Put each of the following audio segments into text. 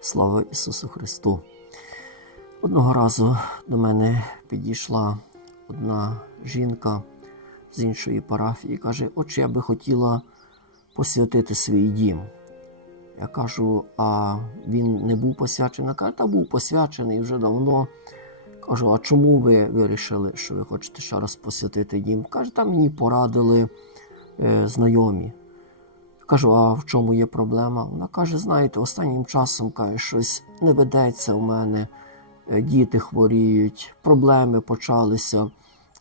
Слава Ісусу Христу! Одного разу до мене підійшла одна жінка з іншої парафії і каже: Отче, я би хотіла посвятити свій дім. Я кажу, а він не був посвячений? Каже, та був посвячений вже давно. Кажу, а чому ви вирішили, що ви хочете ще раз посвятити дім? Каже, там мені порадили е, знайомі. Кажу, а в чому є проблема? Вона каже: знаєте, останнім часом каже, щось не ведеться у мене, е, діти хворіють, проблеми почалися.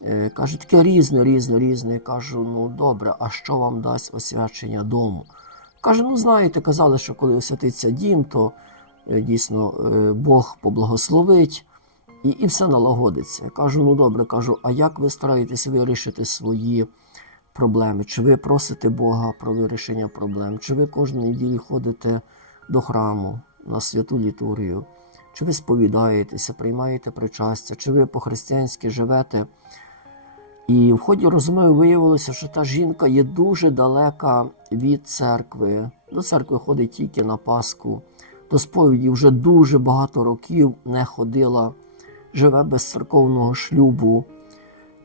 Е, Каже, таке різне, різне, різне. Я кажу, ну добре, а що вам дасть освячення дому? Каже, ну знаєте, казали, що коли освятиться дім, то е, дійсно Бог поблагословить і, і все налагодиться. Я кажу, ну добре, кажу, а як ви стараєтесь вирішити свої проблеми? Чи ви просите Бога про вирішення проблем? Чи ви кожної неділі ходите до храму на святу літургію? Чи ви сповідаєтеся, приймаєте причастя, чи ви по-християнськи живете? І в ході розмови виявилося, що та жінка є дуже далека від церкви. До церкви ходить тільки на Пасху. До сповіді вже дуже багато років не ходила, живе без церковного шлюбу,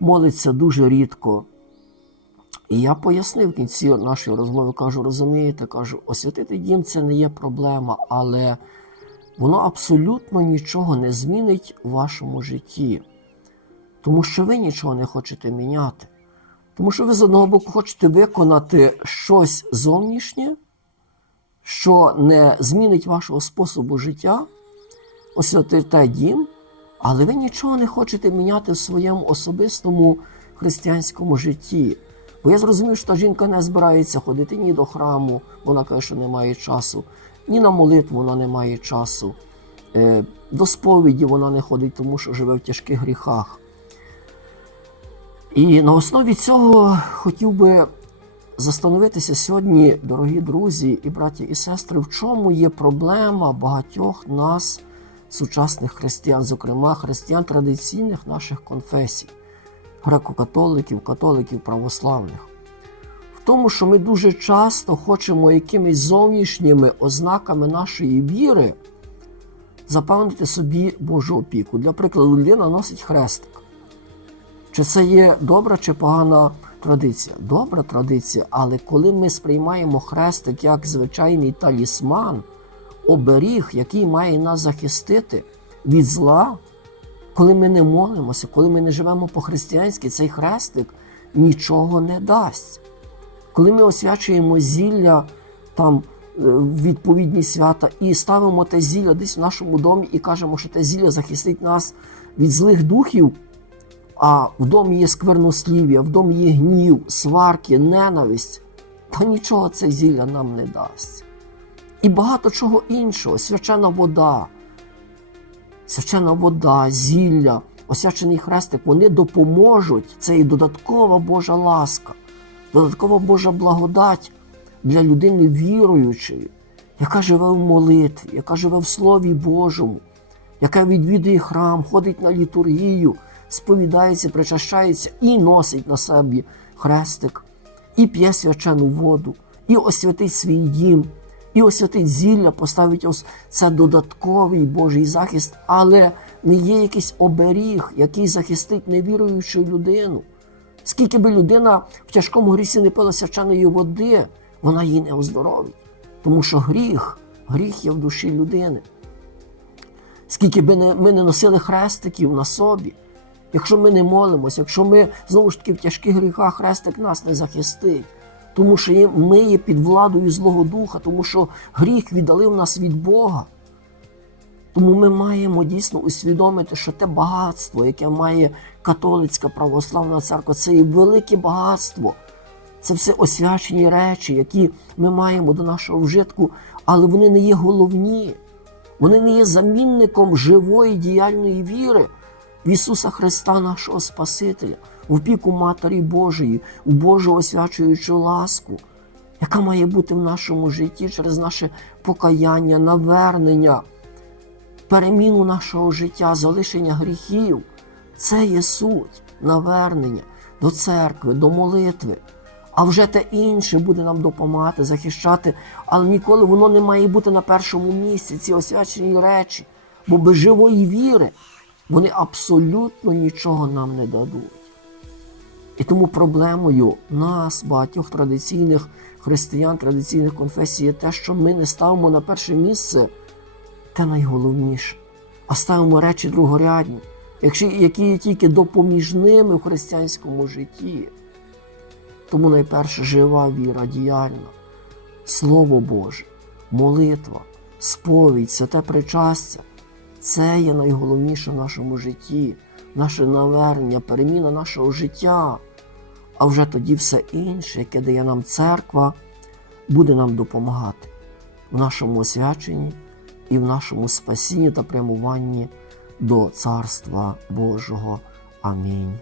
молиться дуже рідко. І я пояснив в кінці нашої розмови, кажу, розумієте, кажу, освятити дім це не є проблема, але воно абсолютно нічого не змінить у вашому житті. Тому що ви нічого не хочете міняти. Тому що ви з одного боку хочете виконати щось зовнішнє, що не змінить вашого способу життя, освятите дім, але ви нічого не хочете міняти в своєму особистому християнському житті. Бо я зрозумів, що та жінка не збирається ходити ні до храму, вона каже, що немає часу, ні на молитву вона не має часу. Е, До сповіді вона не ходить, тому що живе в тяжких гріхах. І на основі цього хотів би застановитися сьогодні, дорогі друзі і браті і сестри, в чому є проблема багатьох нас, сучасних християн, зокрема християн традиційних наших конфесій, греко-католиків, католиків, православних. В тому, що ми дуже часто хочемо якимись зовнішніми ознаками нашої віри запевнити собі Божу опіку. Для прикладу, людина носить хрестик. Чи це є добра чи погана традиція? Добра традиція, але коли ми сприймаємо хрестик як звичайний талісман, оберіг, який має нас захистити від зла, коли ми не молимося, коли ми не живемо по-християнськи, цей хрестик нічого не дасть. Коли ми освячуємо зілля там е, відповідні свята і ставимо те зілля десь в нашому домі і кажемо, що те зілля захистить нас від злих духів, а в домі є сквернослів'я, в домі є гнів, сварки, ненависть, та нічого це зілля нам не дасть. І багато чого іншого, свячена вода, свячена вода, зілля, освячений хрестик, вони допоможуть. Це і додаткова Божа ласка, додаткова Божа благодать для людини віруючої, яка живе в молитві, яка живе в Слові Божому, яка відвідує храм, ходить на літургію, сповідається, причащається і носить на собі хрестик, і п'є свячену воду, і освятить свій дім, і освятить зілля, поставить ось це додатковий Божий захист, але не є якийсь оберіг, який захистить невіруючу людину. Скільки би людина в тяжкому грісі не пила свяченої води, вона її не оздоровить. Тому що гріх, гріх є в душі людини. Скільки би не, ми не носили хрестиків на собі, якщо ми не молимося, якщо ми знову ж таки в тяжких гріхах хрестик нас не захистить, тому що ми є під владою Злого Духа, тому що гріх віддалив нас від Бога. Тому ми маємо дійсно усвідомити, що те багатство, яке має католицька православна церква, це є велике багатство. Це все освячені речі, які ми маємо до нашого вжитку, але вони не є головні. Вони не є замінником живої діяльної віри в Ісуса Христа, нашого Спасителя, в опіку Матері Божої, у Божу освячуючу ласку, яка має бути в нашому житті через наше покаяння, навернення, переміну нашого життя, залишення гріхів. Це є суть навернення до церкви, до молитви. А вже те інше буде нам допомагати, захищати, але ніколи воно не має бути на першому місці, ці освячені речі. Бо без живої віри вони абсолютно нічого нам не дадуть. І тому проблемою нас, багатьох традиційних християн, традиційних конфесій, є те, що ми не ставимо на перше місце те найголовніше, а ставимо речі другорядні, які є тільки допоміжними в християнському житті. Тому найперше жива віра, діяльна, Слово Боже, молитва, сповідь, святе причастя це є найголовніше в нашому житті, наше навернення, переміна нашого життя. А вже тоді все інше, яке дає нам церква, буде нам допомагати в нашому освяченні і в нашому спасінні та прямуванні до Царства Божого. Амінь.